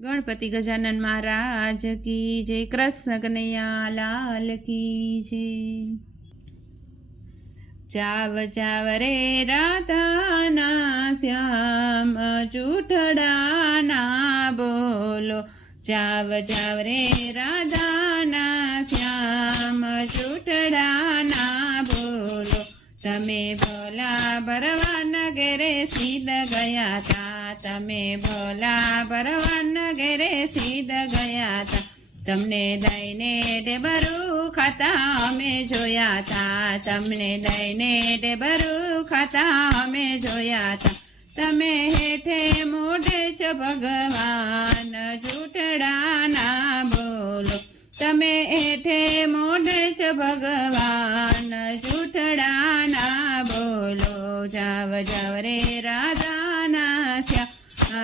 ગણપતિ ગજાનન મહારાજ કી જય, કૃષ્ણ કનૈયા, લાલ કી જય. જાવ જાવ રે રાધાના શ્યામ, જૂઠડાના બોલો. જાવ જાવ રે રાધાના શ્યામ, જૂઠડાના બોલો. તમે ભોલા ભરવાન ઘેરે સીધ ગયા તા. તમે ભોલા ભરવાન ઘેરે સીધ ગયા તા. તમને દઈને ડેબરું ખાતા અમે જોયા તા. તમને દઈને ડેબરું ખાતા અમે જોયા તા. તમે હેઠે મોઢે છો ભગવાન જૂઠડાના બોલો. તમે હેઠે મોઢે છો ભગવાન જૂઠડાના બોલો. જાવ જાવ રે રાધાના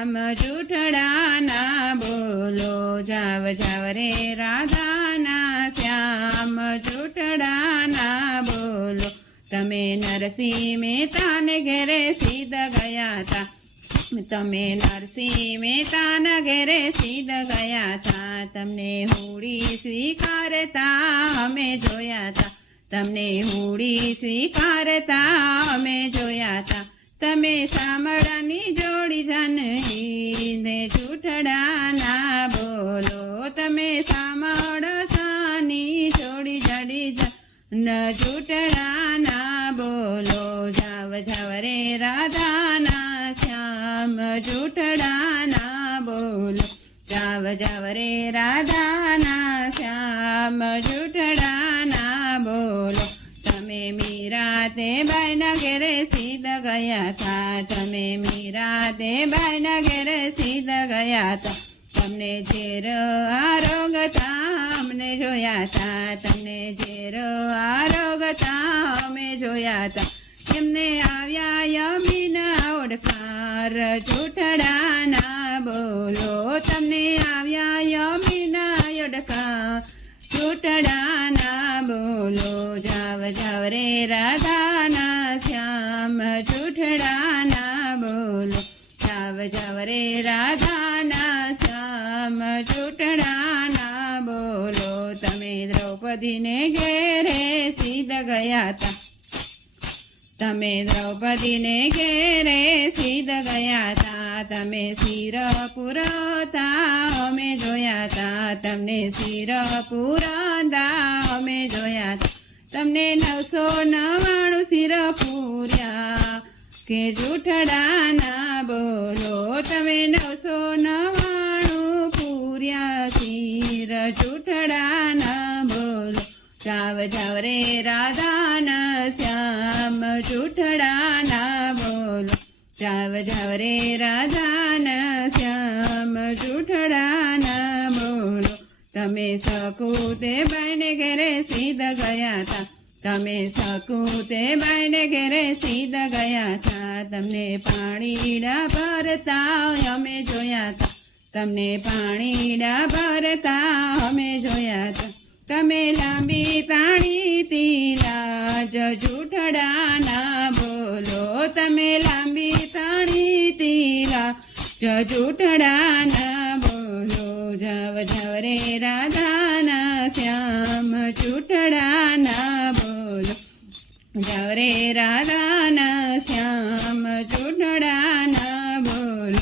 શ્યામ જૂઠડાના બોલો, જાવ જાવ રે રાધાના શ્યામ જૂઠડાના બોલો. તમે નરસિંહ મહેતાને ઘેરે સીધ ગયા તા તમે નરસિંહ મહેતાના ઘેરે સીધ ગયા તા તમને હોળી સ્વીકારતા અમે જોયા હતા. તમને હોળી સ્વીકારતા અમે જોયા તા તમે સામળાની જોડી જાનહી ને જૂઠડાના બોલો. તમે સામળ સાની જોડી જડી ન જૂઠડાના બોલો. જાવ જાવ રે રાધાના શ્યામ, જૂઠડાના બોલો. જાવ જાવ રે રાધાના શ્યામ, જૂઠડાના બોલો. તમે મીરા તે બાઈના ઘેરે સીધ ગયા હતા તમે મીરા તે બાઈના ઘેરે સીધ ગયા હતા તમને ઝેર આરોગતા, અમને જોયા હતા તમને ઝેર આરોગતા, અમે જોયા હતા એમને આવ્યા યમીના ઓડકાર, જૂઠડાના બોલો. તમને આવ્યા યમીના ઓડકાર, જૂઠડાના બોલો. જાવ જાવ રે શ્યામ જૂઠડાના બોલો, જાવ જાવ રે રાધાના શ્યામ. જૂઠડાના બોલો, તમે દ્રૌપદીને ઘેરે સીધ ગયા તા. તમે દ્રૌપદીને ઘેરે સીધ ગયા તા. તમે શિર પુરતા અમે જોયા તા. તમને શિર પુરતા અમે જોયા તમને નવસો નવાણું શિર પૂર્યા કે જૂઠડાના બોલો તમે નવસો નવાણું પૂર્યા શિર જૂઠડાના બોલો, જાવ જાવ રે રાધાન શ્યામ. જૂઠડાના બોલો, જાવ જાવ રે રાધાન શ્યામ. જૂઠડાના બોલો, તમે સકુતે બને ઘરે સીધ ગયા તા. તમે સકુતે બાઈને ઘેરે સીધ ગયા તા. તમને પાણીડા ભરતા અમે જોયા તા. તમને પાણીડા ભરતા અમે જોયા તા. તમે લાંબી તાણી જૂઠડા ના બોલો. તમે લાંબી તાણી તીલા જૂઠડાના બોલો. જવ જાવ રે રાધાના શ્યામ જૂઠડાના બોલો. જાવ રે રાધાના શ્યામ ચૂંટડાના બોલ.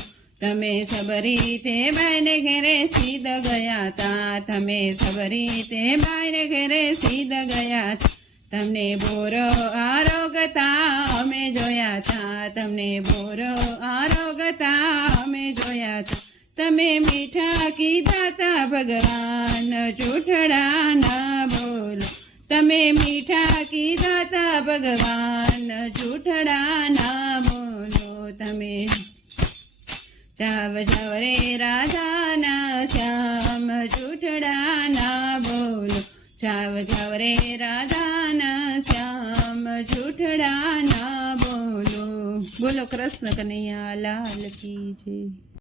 તમે સબરી તે બાર ઘેરે સીધ ગયા તા. તમે સબરી તે બાર ઘેરે સીધ ગયા તમને બોરો આરોગતા અમે જોયા તા. તમને બોરો આરોગતા અમે જોયા તા. તમે મીઠા કીધા તા ભગવાન બોલો તમે મીઠા કીધા તા ભગવાન જૂઠડાના બોલો તમે. જાવ જાવ રે રાધાના શ્યામ જૂઠડાના બોલો જાવ જાવ રે રાધાના શ્યામ જૂઠડાના બોલો બોલો કૃષ્ણ કનૈયા, લાલ કી જય.